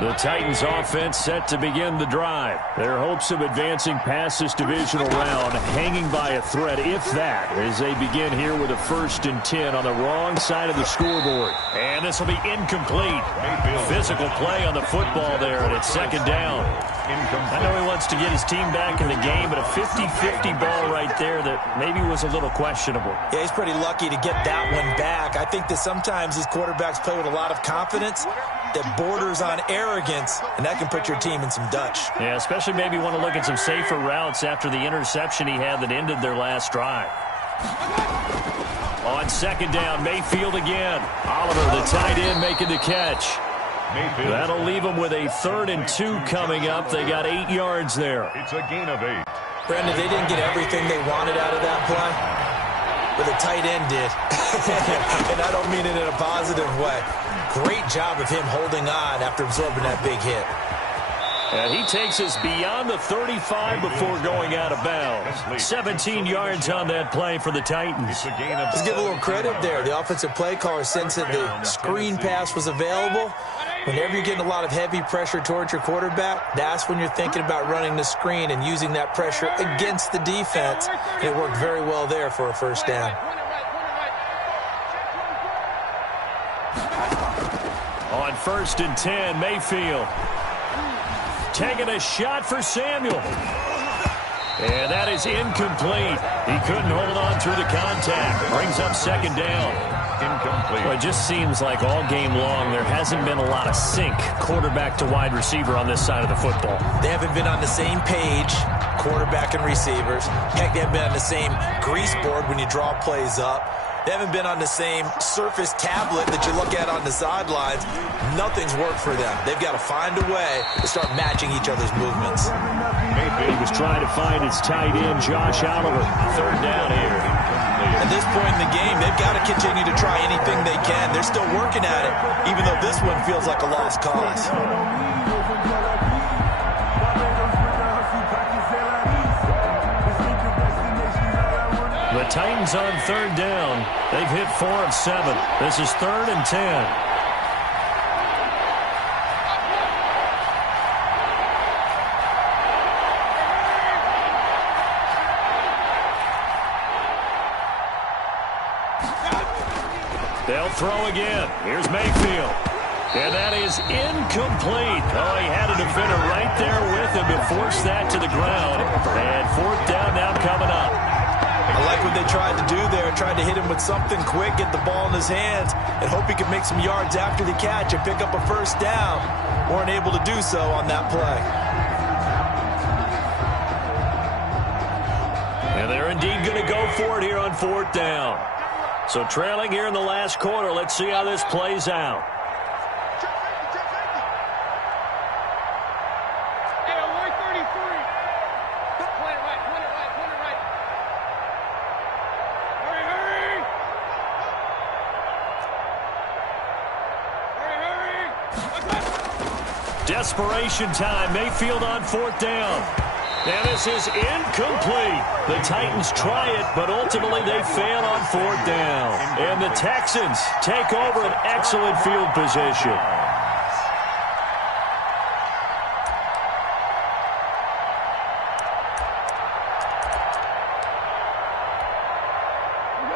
The Titans offense set to begin the drive. Their hopes of advancing past this divisional round hanging by a thread, if that, as they begin here with a 1st and 10 on the wrong side of the scoreboard. And this will be incomplete. Physical play on the football there, and it's 2nd down. I know he wants to get his team back in the game, but a 50-50 ball right there that maybe was a little questionable. Yeah, he's pretty lucky to get that one back. I think that sometimes these quarterbacks play with a lot of confidence that borders on arrogance, and that can put your team in some Dutch. Yeah, especially maybe want to look at some safer routes after the interception he had that ended their last drive. On second down, Mayfield again. Oliver, the tight end, making the catch. Mayfield. That'll leave them with a 3rd and 2 coming up. They got 8 yards there. It's a gain of 8. Brandon, they didn't get everything they wanted out of that play, but the tight end did. And I don't mean it in a positive way. Great job of him holding on after absorbing that big hit. And he takes us beyond the 35 before going out of bounds. 17 yards on that play for the Titans. It's a gain of Let's give a little credit there. The offensive play caller sensed that the screen pass was available. Whenever you're getting a lot of heavy pressure towards your quarterback, that's when you're thinking about running the screen and using that pressure against the defense. It worked very well there for a first down. On 1st and 10, Mayfield. Taking a shot for Samuel. And that is incomplete. He couldn't hold on through the contact. Brings up 2nd down. incomplete. Well, it just seems like all game long there hasn't been a lot of sync quarterback to wide receiver on this side of the football. They haven't been on the same page, quarterback and receivers. Heck, they haven't been on the same grease board when you draw plays up. They haven't been on the same surface tablet that you look at on the sidelines. Nothing's worked for them. They've got to find a way to start matching each other's movements. He was trying to find his tight end, Josh Oliver. 3rd down here. At this point in the game, they've got to continue to try anything they can. They're still working at it, even though this one feels like a lost cause. The Titans on 3rd down. They've hit 4 of 7. This is 3rd and 10. They'll throw again. Here's Mayfield. And that is incomplete. Oh, he had a defender right there with him to force that to the ground. And 4th down now coming up. I like what they tried to do there. Tried to hit him with something quick, get the ball in his hands, and hope he could make some yards after the catch and pick up a 1st down. Weren't able to do so on that play. And they're indeed going to go for it here on 4th down. So trailing here in the last quarter. Let's see how this plays out. Desperation time. Mayfield on 4th down. And this is incomplete. The Titans try it, but ultimately they fail on 4th down. And the Texans take over an excellent field position.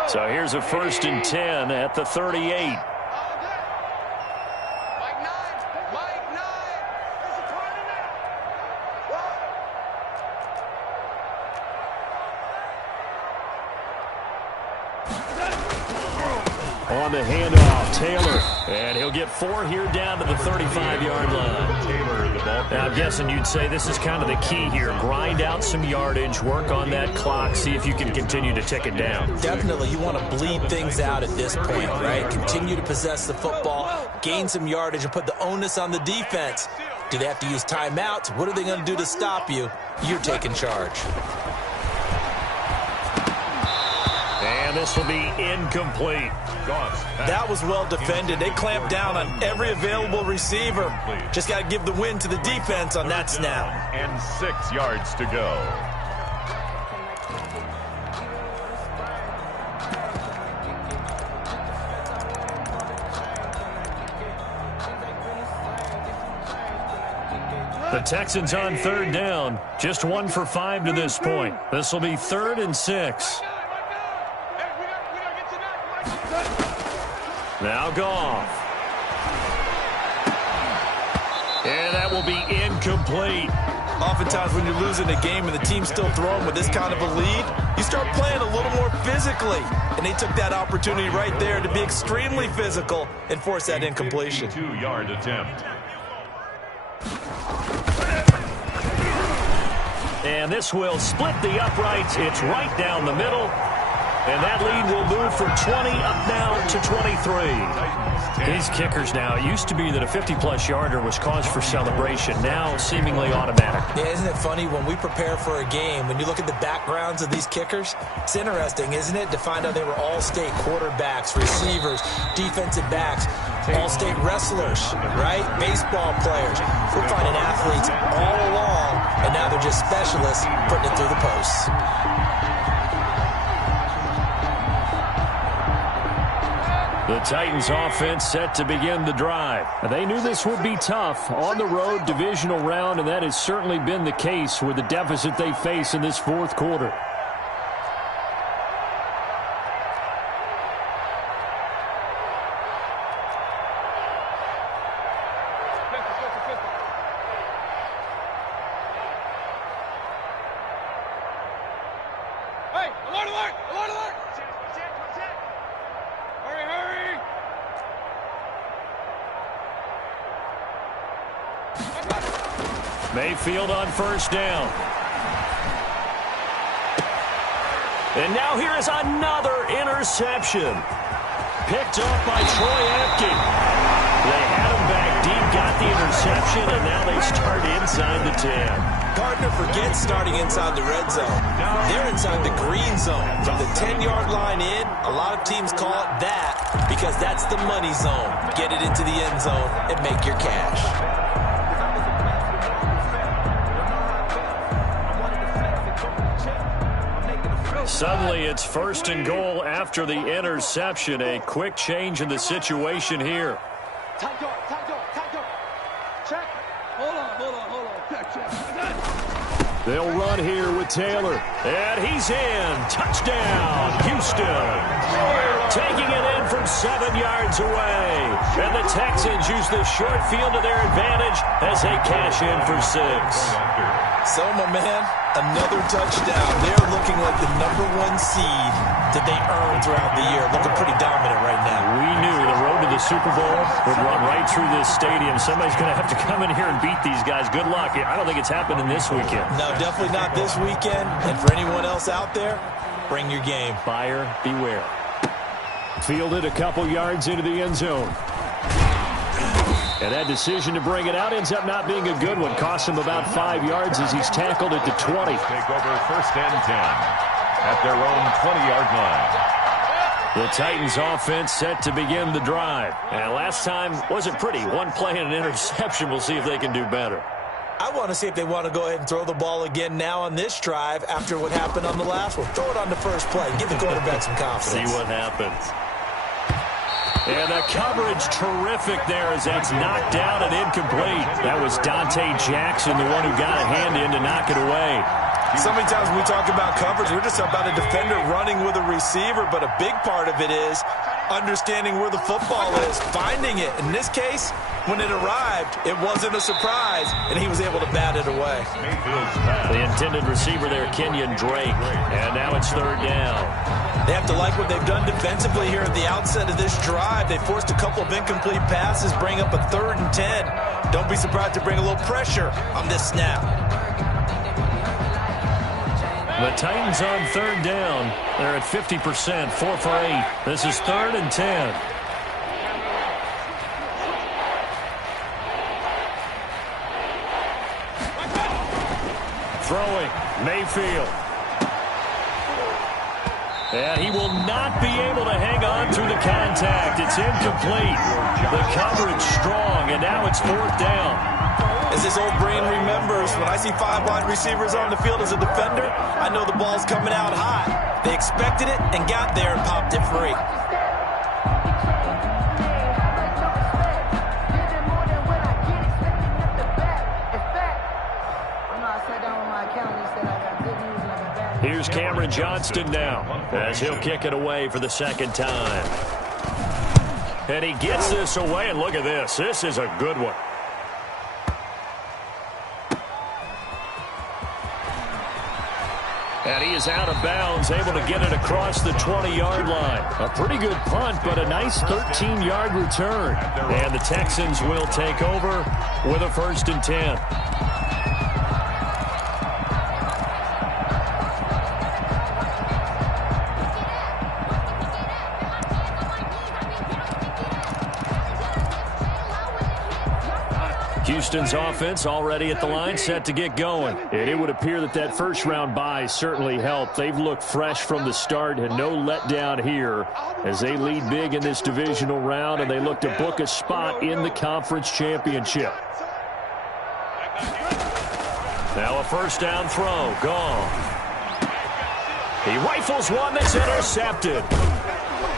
So here's a 1st and 10 at the 38. On the handoff, Taylor. And he'll get 4 here down to the 35-yard line. Taylor, the ball. Now, I'm guessing you'd say this is kind of the key here. Grind out some yardage, work on that clock, see if you can continue to tick it down. Definitely, you want to bleed things out at this point, right? Continue to possess the football, gain some yardage, and put the onus on the defense. Do they have to use timeouts? What are they going to do to stop you? You're taking charge. And this will be incomplete. That was well defended. They clamped down on every available receiver. Just got to give the win to the defense on that snap. And 6 yards to go. The Texans on 3rd down. Just 1 for 5 to this point. This will be 3rd and 6. Now Goff. And that will be incomplete. Oftentimes when you're losing a game and the team's still throwing with this kind of a lead, you start playing a little more physically. And they took that opportunity right there to be extremely physical and force that incompletion. 2-yard attempt. And this will split the uprights. It's right down the middle. And that lead will move from 20 up now to 23. These kickers now, it used to be that a 50-plus yarder was cause for celebration. Now seemingly automatic. Yeah, isn't it funny when we prepare for a game, when you look at the backgrounds of these kickers, it's interesting, isn't it, to find out they were all-state quarterbacks, receivers, defensive backs, all-state wrestlers, right? Baseball players. We're finding athletes all along, and now they're just specialists putting it through the posts. The Titans offense set to begin the drive. They knew this would be tough on the road divisional round, and that has certainly been the case with the deficit they face in this fourth quarter. Mayfield on first down. And now here is another interception. Picked up by Troy Apke. They had him back deep, got the interception, and now they start inside the 10. Hard to forget starting inside the red zone. They're inside the green zone. From the 10-yard line in, a lot of teams call it that because that's the money zone. Get it into the end zone and make your cash. Suddenly, it's first and goal after the interception. A quick change in the situation here. Check. Hold on. Check. They'll run here with Taylor. And he's in. Touchdown, Houston. Taking it in from 7 yards away. And the Texans use this short field to their advantage as they cash in for 6. So, my man, another touchdown. They're looking like the #1 seed that they earned throughout the year. Looking pretty dominant right now. We knew the road to the Super Bowl would run right through this stadium. Somebody's going to have to come in here and beat these guys. Good luck. I don't think it's happening this weekend. No, definitely not this weekend. And for anyone else out there, bring your game. Buyer beware. Fielded a couple yards into the end zone. And that decision to bring it out ends up not being a good one. Costs him about 5 yards as he's tackled at the 20. Take over first and 10 at their own 20-yard line. The Titans offense set to begin the drive. And last time wasn't pretty. One play and an interception. We'll see if they can do better. I want to see if they want to go ahead and throw the ball again now on this drive after what happened on the last one. Throw it on the first play. Give the quarterback some confidence. See what happens. And the coverage terrific there as that's knocked down and incomplete. That was Dante Jackson, the one who got a hand in to knock it away. So many times when we talk about coverage, we're just about a defender running with a receiver, but a big part of it is understanding where the football is, finding it. In this case, when it arrived, it wasn't a surprise, and he was able to bat it away. The intended receiver there, Kenyon Drake. And now it's third down. They have to like what they've done defensively here at the outset of this drive. They forced a couple of incomplete passes, bring up a 3rd and 10. Don't be surprised to bring a little pressure on this snap. The Titans on third down. They're at 50%, 4 for 8. This is 3rd and 10. Throwing, Mayfield. And he will not be able to hang on through the contact. It's incomplete. The coverage strong, and now it's 4th down. As his old brain remembers, when I see 5 wide receivers on the field as a defender, I know the ball's coming out high. They expected it and got there and popped it free. Here's Cameron Johnston now as he'll kick it away for the 2nd time. And he gets this away, and look at this. This is a good one. And he is out of bounds, able to get it across the 20-yard line. A pretty good punt, but a nice 13-yard return. And the Texans will take over with a 1st and 10. Houston's offense already at the line, set to get going. And it would appear that that first-round bye certainly helped. They've looked fresh from the start and no letdown here as they lead big in this divisional round, and they look to book a spot in the conference championship. Now a first down throw, gone. He rifles one that's intercepted.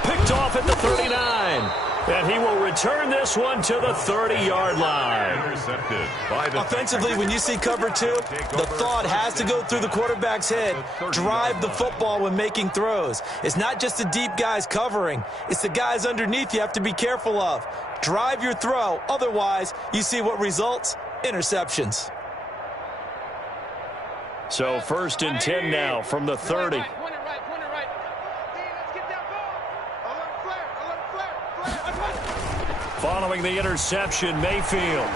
Picked off at the 39. And he will return this one to the 30-yard line. Intercepted by the Offensively, when you see cover two, the thought has to go through the quarterback's head. Drive the football when making throws. It's not just the deep guys covering. It's the guys underneath you have to be careful of. Drive your throw. Otherwise, you see what results? Interceptions. So first and 10 now from the 30. Following the interception, Mayfield.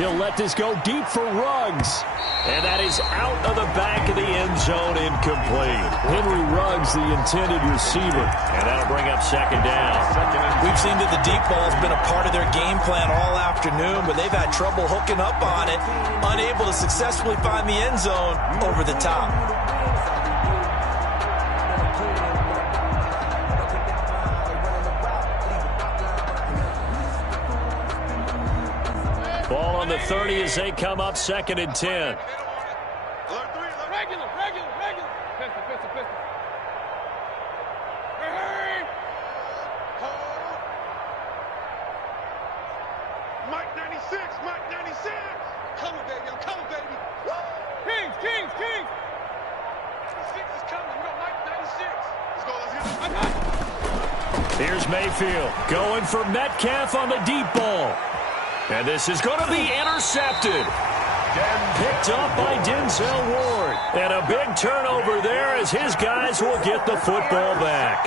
He'll let this go deep for Ruggs. And that is out of the back of the end zone, incomplete. Henry Ruggs, the intended receiver. And that'll bring up second down. We've seen that the deep ball has been a part of their game plan all afternoon, but they've had trouble hooking up on it, unable to successfully find the end zone over the top. Ball on the 30 as they come up second and 10. Regular. Pistol. Mike 96. Coming, baby. I'm coming, baby. Woo! Kings. 96 is coming. We got Mike 96. Let's go. Here's Mayfield going for Metcalf on the deep ball. And this is going to be intercepted. Picked up by Denzel Ward. And a big turnover there as his guys will get the football back.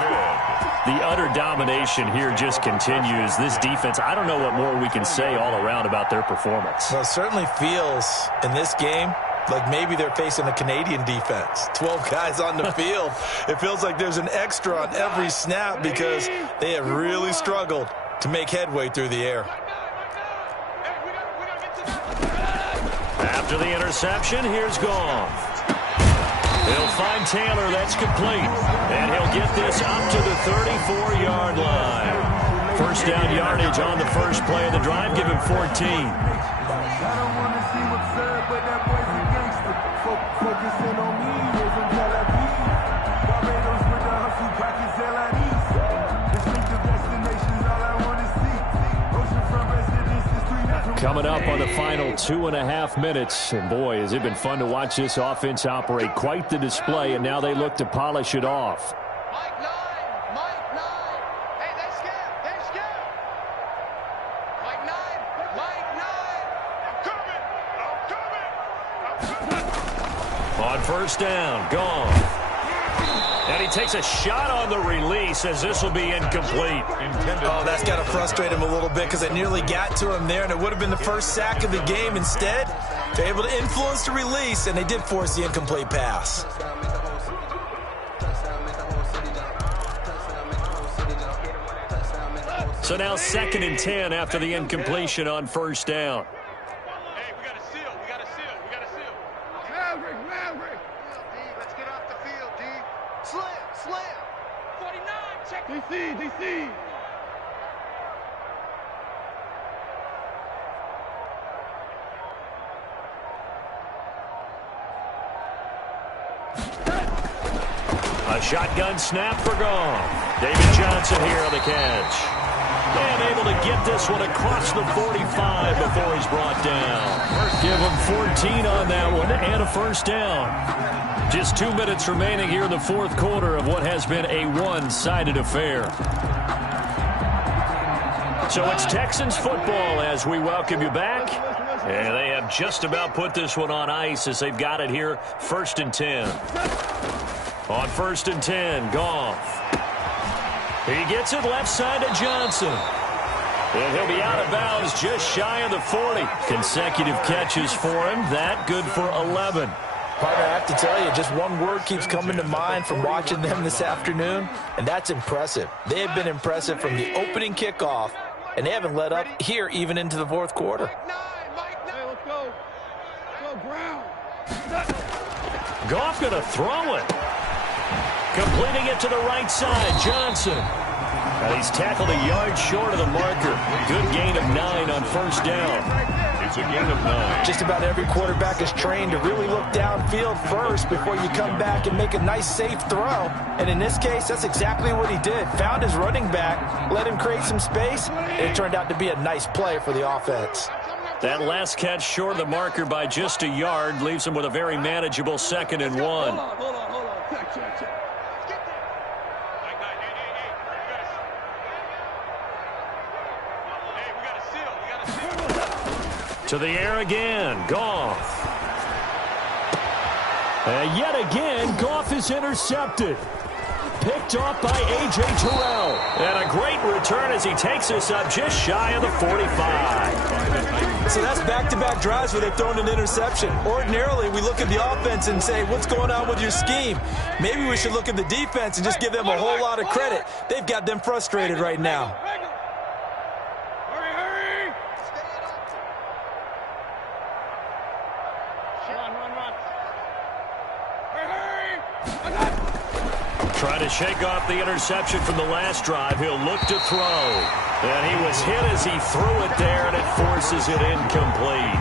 The utter domination here just continues. This defense, I don't know what more we can say all around about their performance. Well, it certainly feels in this game like maybe they're facing a Canadian defense. 12 guys on the field. It feels like there's an extra on every snap because they have really struggled to make headway through the air. After the interception, here's Goff. He'll find Taylor. That's complete. And he'll get this up to the 34-yard line. First down yardage on the first play of the drive. Give him 14. Coming up on the final 2.5 minutes. And boy, has it been fun to watch this offense operate. Quite the display, and now they look to polish it off. Mike 9. Hey, they scared. Mike 9. I'm coming. On first down, gone. And he takes a shot on the release as this will be incomplete. Oh, that's got to frustrate him a little bit because I nearly got to him there, and it would have been the first sack of the game. Instead, they're able to influence the release, and they did force the incomplete pass. So now second and 10 after the incompletion on first down. Hey, we got a seal. Maverick. D, let's get off the field, D. Slam. 49, check. DC. A shotgun snap for Goff. David Johnson here on the catch. And able to get this one across the 45 before he's brought down. Give him 14 on that one and a first down. Just 2 minutes remaining here in the fourth quarter of what has been a one-sided affair. So it's Texans football as we welcome you back. And they have just about put this one on ice as they've got it here. First and 10. On first and 10, Goff. He gets it left side to Johnson. And he'll be out of bounds just shy of the 40. Consecutive catches for him. That good for 11. Partner, I have to tell you, just one word keeps coming to mind from watching them this afternoon, and that's impressive. They have been impressive from the opening kickoff and they haven't let up here even into the fourth quarter. Hey, let's go. Go, Brown. Goff going to throw it. Completing it to the right side, Johnson. And he's tackled a yard short of the marker. Good gain of 9 on first down. It's a gain of 9. Just about every quarterback is trained to really look downfield first before you come back and make a nice, safe throw. And in this case, that's exactly what he did. Found his running back, let him create some space, and it turned out to be a nice play for the offense. That last catch short of the marker by just a yard leaves him with a very manageable 2nd and 1. Hold on. Check. To the air again, Goff. And yet again, Goff is intercepted. Picked off by A.J. Terrell. And a great return as he takes us up just shy of the 45. So that's back-to-back drives where they've thrown an interception. Ordinarily, we look at the offense and say, what's going on with your scheme? Maybe we should look at the defense and just give them a whole lot of credit. They've got them frustrated right now. Hurry. Run. Trying to shake off the interception from the last drive. He'll look to throw. And he was hit as he threw it there, and it forces it incomplete.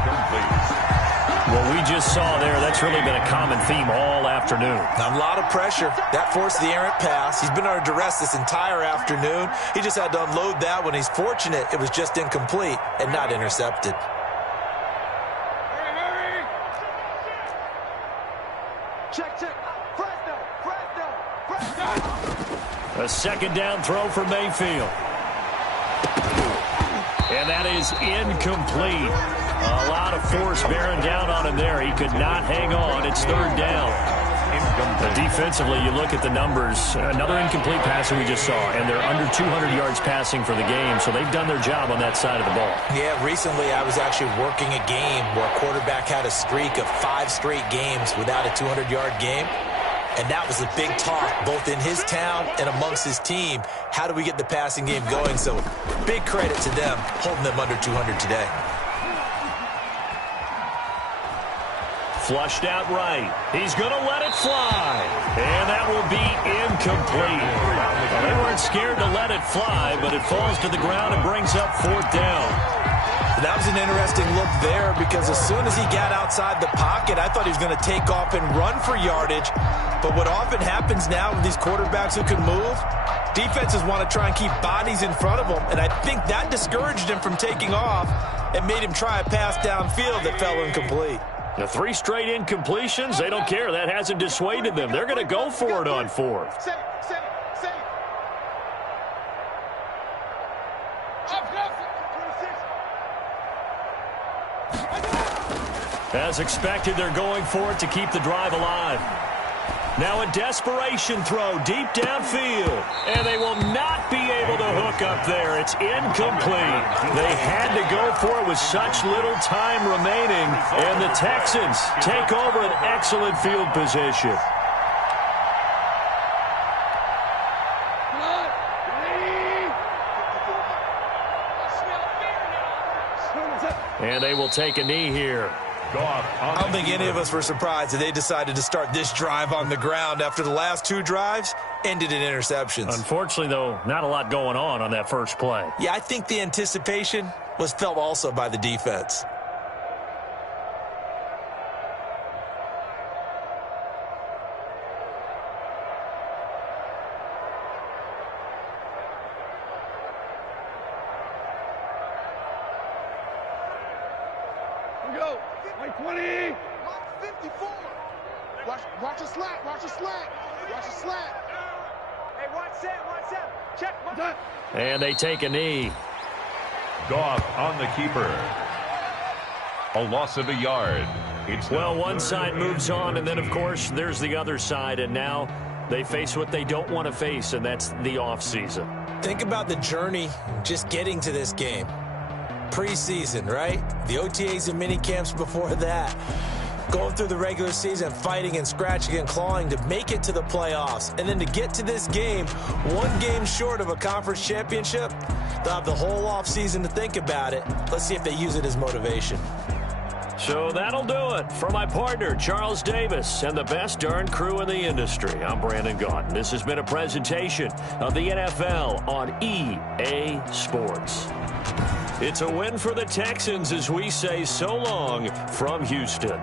What we just saw there, that's really been a common theme all afternoon. A lot of pressure. That forced the errant pass. He's been under duress this entire afternoon. He just had to unload that one. He's fortunate it was just incomplete and not intercepted. Hurry. Check. Presto. A 2nd down throw for Mayfield. And that is incomplete. A lot of force bearing down on him there. He could not hang on. It's 3rd down. Defensively, you look at the numbers. Another incomplete passer we just saw, and they're under 200 yards passing for the game, so they've done their job on that side of the ball. Yeah, recently I was actually working a game where a quarterback had a streak of 5 straight games without a 200-yard game. And that was a big talk, both in his town and amongst his team. How do we get the passing game going? So big credit to them, holding them under 200 today. Flushed out right. He's going to let it fly. And that will be incomplete. Well, they weren't scared to let it fly, but it falls to the ground and brings up 4th down. That was an interesting look there because as soon as he got outside the pocket, I thought he was going to take off and run for yardage. But what often happens now with these quarterbacks who can move, defenses want to try and keep bodies in front of them. And I think that discouraged him from taking off and made him try a pass downfield that fell incomplete. The 3 straight incompletions, they don't care. That hasn't dissuaded them. They're going to go for it on 4th. Safe. As expected, they're going for it to keep the drive alive. Now a desperation throw deep downfield. And they will not be able to hook up there. It's incomplete. They had to go for it with such little time remaining. And the Texans take over an excellent field position. And they will take a knee here. I don't think any of us were surprised that they decided to start this drive on the ground after the last 2 drives ended in interceptions. Unfortunately, though, not a lot going on that first play. Yeah, I think the anticipation was felt also by the defense. Go. Like 20. 54. Watch a slant. Watch a slant. Hey, watch that. Check. Done. And they take a knee. Goff on the keeper. A loss of a yard. Well, one side moves on, and then, of course, there's the other side, and now they face what they don't want to face, and that's the offseason. Think about the journey just getting to this game. Preseason, right? The OTAs and mini camps before that. Going through the regular season, fighting and scratching and clawing to make it to the playoffs. And then to get to this game, 1 game short of a conference championship, They'll have the whole offseason to think about it. Let's see if they use it as motivation. So that'll do it. For my partner, Charles Davis, and the best darn crew in the industry, I'm Brandon Gaudin. This has been a presentation of the NFL on EA Sports. It's a win for the Texans as we say so long from Houston.